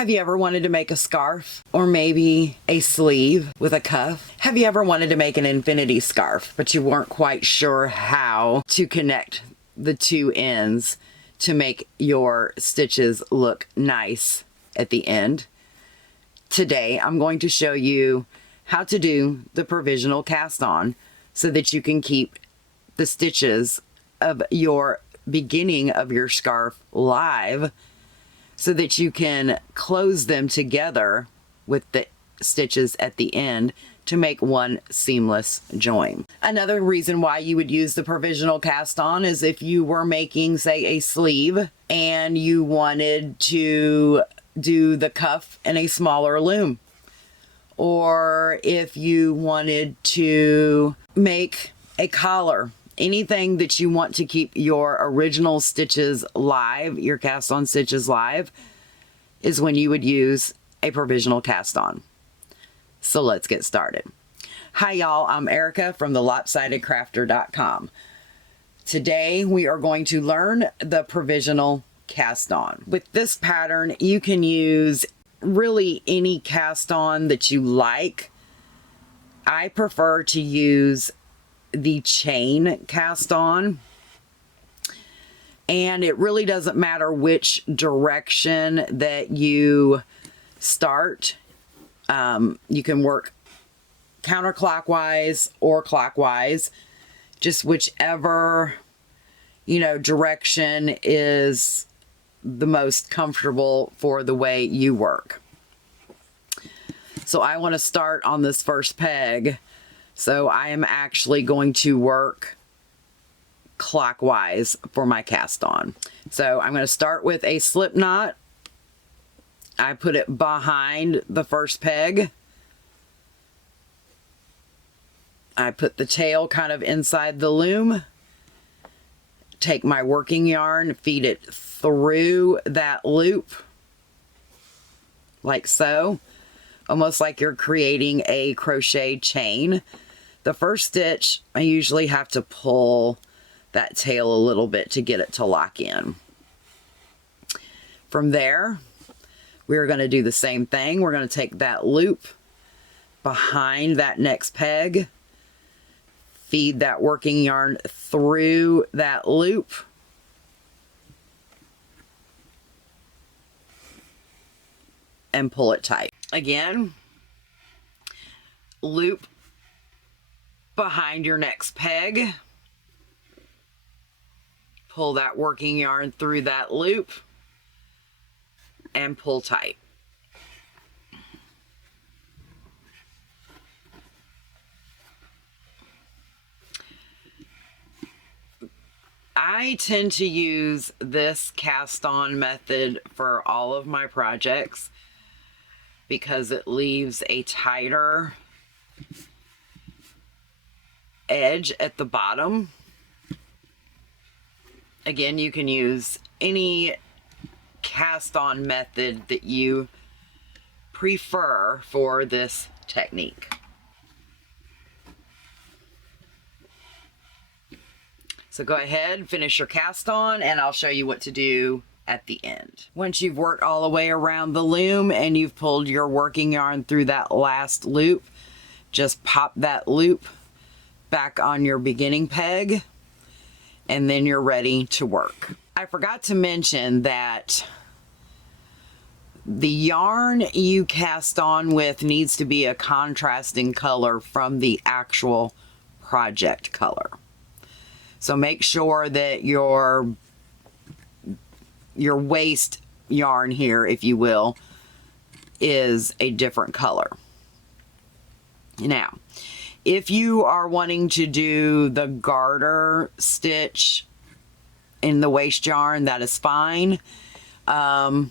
Have you ever wanted to make a scarf or maybe a sleeve with a cuff? Have you ever wanted to make an infinity scarf, but you weren't quite sure how to connect the two ends to make your stitches look nice at the end? Today, I'm going to show you how to do the provisional cast on so that you can keep the stitches of your beginning of your scarf live, so that you can close them together with the stitches at the end to make one seamless join. Another reason why you would use the provisional cast on is if you were making, say, a sleeve and you wanted to do the cuff in a smaller loom, or if you wanted to make a collar. Anything that you want to keep your original stitches live, your cast on stitches live, is when you would use a provisional cast on. So let's get started. Hi y'all, I'm Erica from the LopsidedCrafter.com. Today we are going to learn the provisional cast on. With this pattern, you can use really any cast on that you like. I prefer to use the chain cast on, and it really doesn't matter which direction that you start. You can work counterclockwise or clockwise, just whichever direction is the most comfortable for the way you work. So I want to start on this first peg. So I am actually going to work clockwise for my cast on. So I'm going to start with a slip knot. I put it behind the first peg. I put the tail kind of inside the loom. Take my working yarn, feed it through that loop, like so, almost like you're creating a crochet chain. The first stitch, I usually have to pull that tail a little bit to get it to lock in. From there, we're going to do the same thing. We're going to take that loop behind that next peg, feed that working yarn through that loop, and pull it tight. Again, loop behind your next peg, pull that working yarn through that loop, and pull tight. I tend to use this cast on method for all of my projects because it leaves a tighter edge at the bottom. Again, you can use any cast on method that you prefer for this technique. So go ahead, finish your cast on, and I'll show you what to do at the end. Once you've worked all the way around the loom and you've pulled your working yarn through that last loop, just pop that loop back on your beginning peg, and then you're ready to work. I forgot to mention that the yarn you cast on with needs to be a contrasting color from the actual project color. So make sure that your waste yarn here, if you will, is a different color. Now, if you are wanting to do the garter stitch in the waste yarn, that is fine. And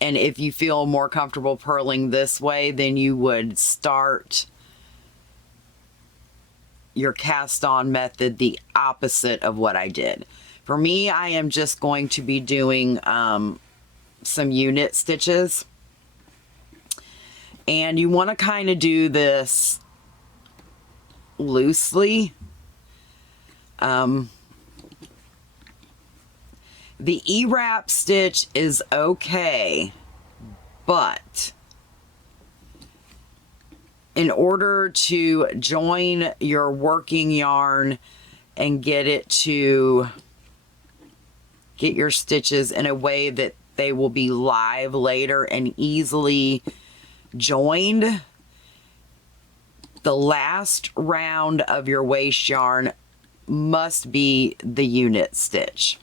if you feel more comfortable purling this way, then you would start your cast on method the opposite of what I did. For me, I am just going to be doing some unit stitches. And you want to kind of do this loosely. The E-wrap stitch is okay, But in order to join your working yarn and get your stitches in a way that they will be live later and easily joined, the last round of your waist yarn must be the unit stitch.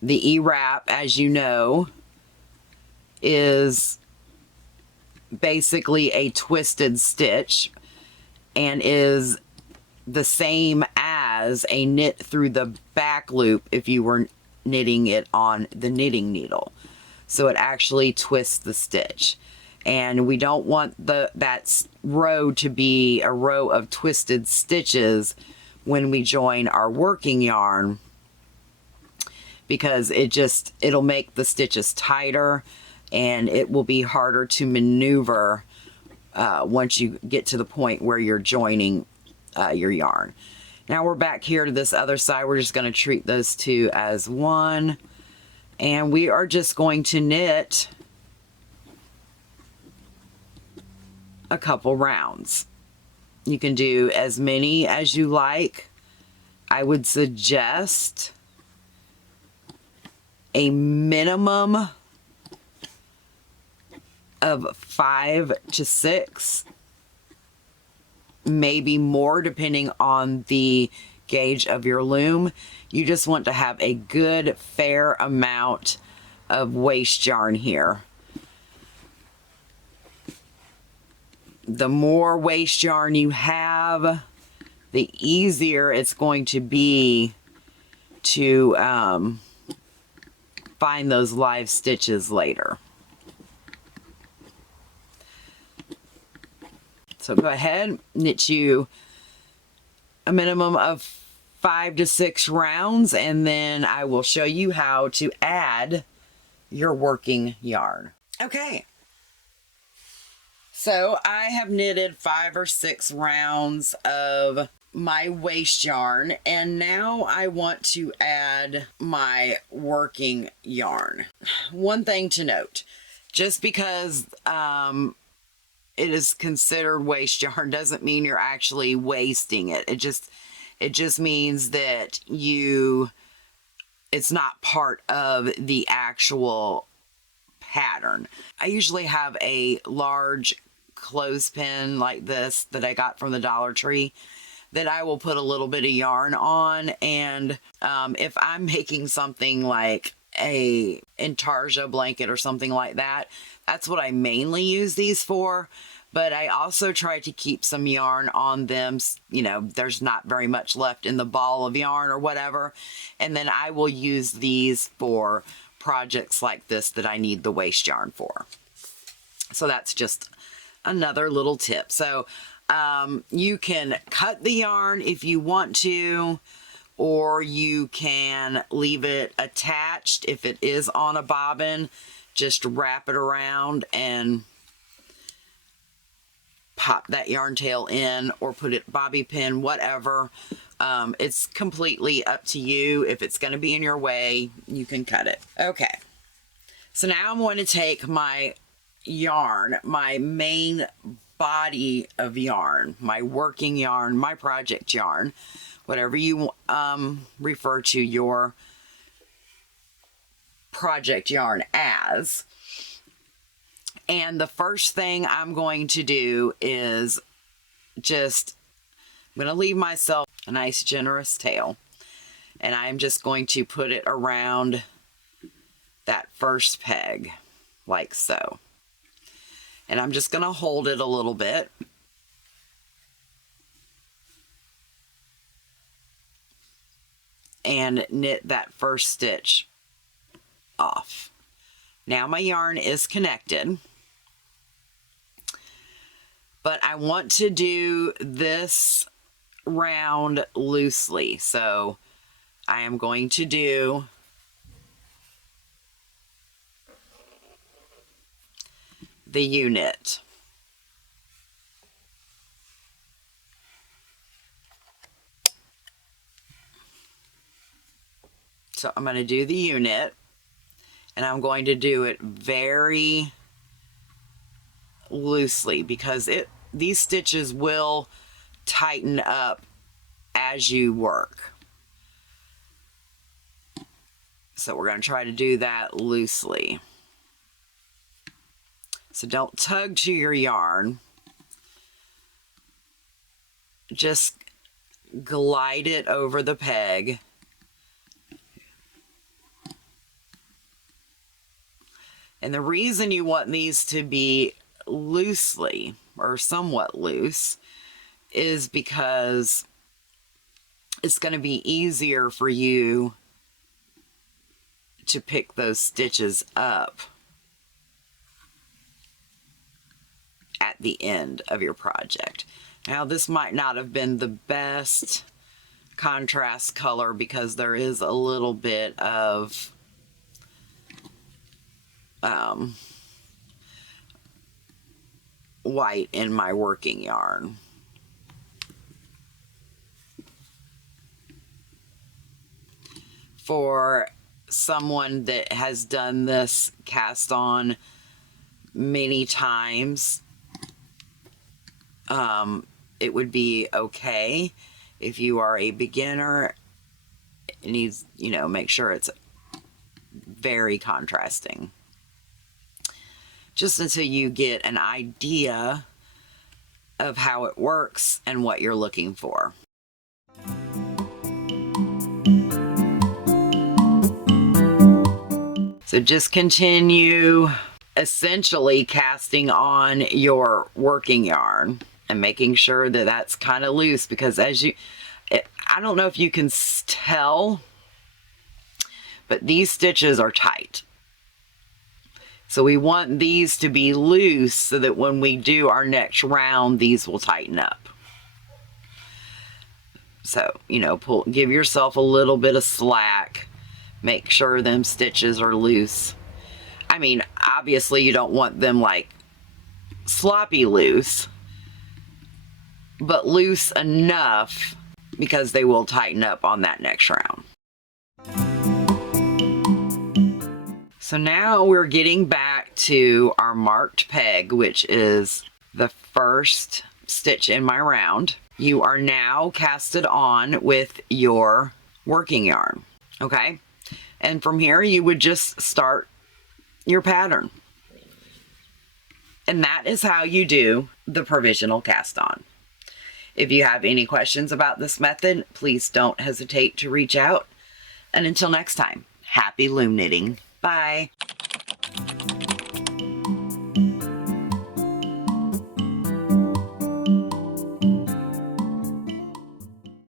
The E-wrap, as you know, is basically a twisted stitch and is the same as a knit through the back loop if you were knitting it on the knitting needle. So it actually twists the stitch. And we don't want that row to be a row of twisted stitches when we join our working yarn, because it'll make the stitches tighter and it will be harder to maneuver once you get to the point where you're joining your yarn. Now we're back here to this other side. We're just going to treat those two as one, and we are just going to knit a couple rounds. You can do as many as you like. I would suggest a minimum of 5 to 6, maybe more depending on the gauge of your loom. You just want to have a good fair amount of waste yarn here. The more waste yarn you have, the easier it's going to be to find those live stitches later. So go ahead, knit you a minimum of 5 to 6 rounds, and then I will show you how to add your working yarn. Okay. So I have knitted 5 or 6 rounds of my waste yarn, and now I want to add my working yarn. One thing to note, just because it is considered waste yarn doesn't mean you're actually wasting it. It just means that it's not part of the actual pattern. I usually have a large clothespin like this that I got from the Dollar Tree that I will put a little bit of yarn on, and if I'm making something like a intarsia blanket or something like that, that's what I mainly use these for. But I also try to keep some yarn on them. You know, there's not very much left in the ball of yarn or whatever, and then I will use these for projects like this that I need the waste yarn for. So that's just another little tip. So you can cut the yarn if you want to, or you can leave it attached if it is on a bobbin. Just wrap it around and pop that yarn tail in, or put it bobby pin, whatever. It's completely up to you. If it's going to be in your way, you can cut it. Okay, so now I'm going to take my yarn, my main body of yarn, my working yarn, my project yarn, whatever you refer to your project yarn as. And the first thing I'm going to do is I'm going to leave myself a nice generous tail, and I'm just going to put it around that first peg like so. And I'm just going to hold it a little bit. And knit that first stitch off. Now my yarn is connected, but I want to do this round loosely. So I am going to do the unit. So I'm going to do the unit, And I'm going to do it very loosely because these stitches will tighten up as you work. So we're going to try to do that loosely. So don't tug to your yarn. Just glide it over the peg. And the reason you want these to be loosely or somewhat loose is because it's going to be easier for you to pick those stitches up at the end of your project. Now, this might not have been the best contrast color because there is a little bit of white in my working yarn. For someone that has done this cast on many times, it would be okay. If you are a beginner, it needs, you know, make sure it's very contrasting. Just until you get an idea of how it works and what you're looking for. So just continue essentially casting on your working yarn and making sure that that's kind of loose, because as you, I don't know if you can tell, but these stitches are tight. So we want these to be loose so that when we do our next round, these will tighten up. So, you know, give yourself a little bit of slack. Make sure them stitches are loose. I mean, obviously you don't want them like sloppy loose, but loose enough because they will tighten up on that next round. So now we're getting back to our marked peg, which is the first stitch in my round. You are now casted on with your working yarn, okay? And from here, you would just start your pattern. And that is how you do the provisional cast on. If you have any questions about this method, please don't hesitate to reach out. And until next time, happy loom knitting. Bye.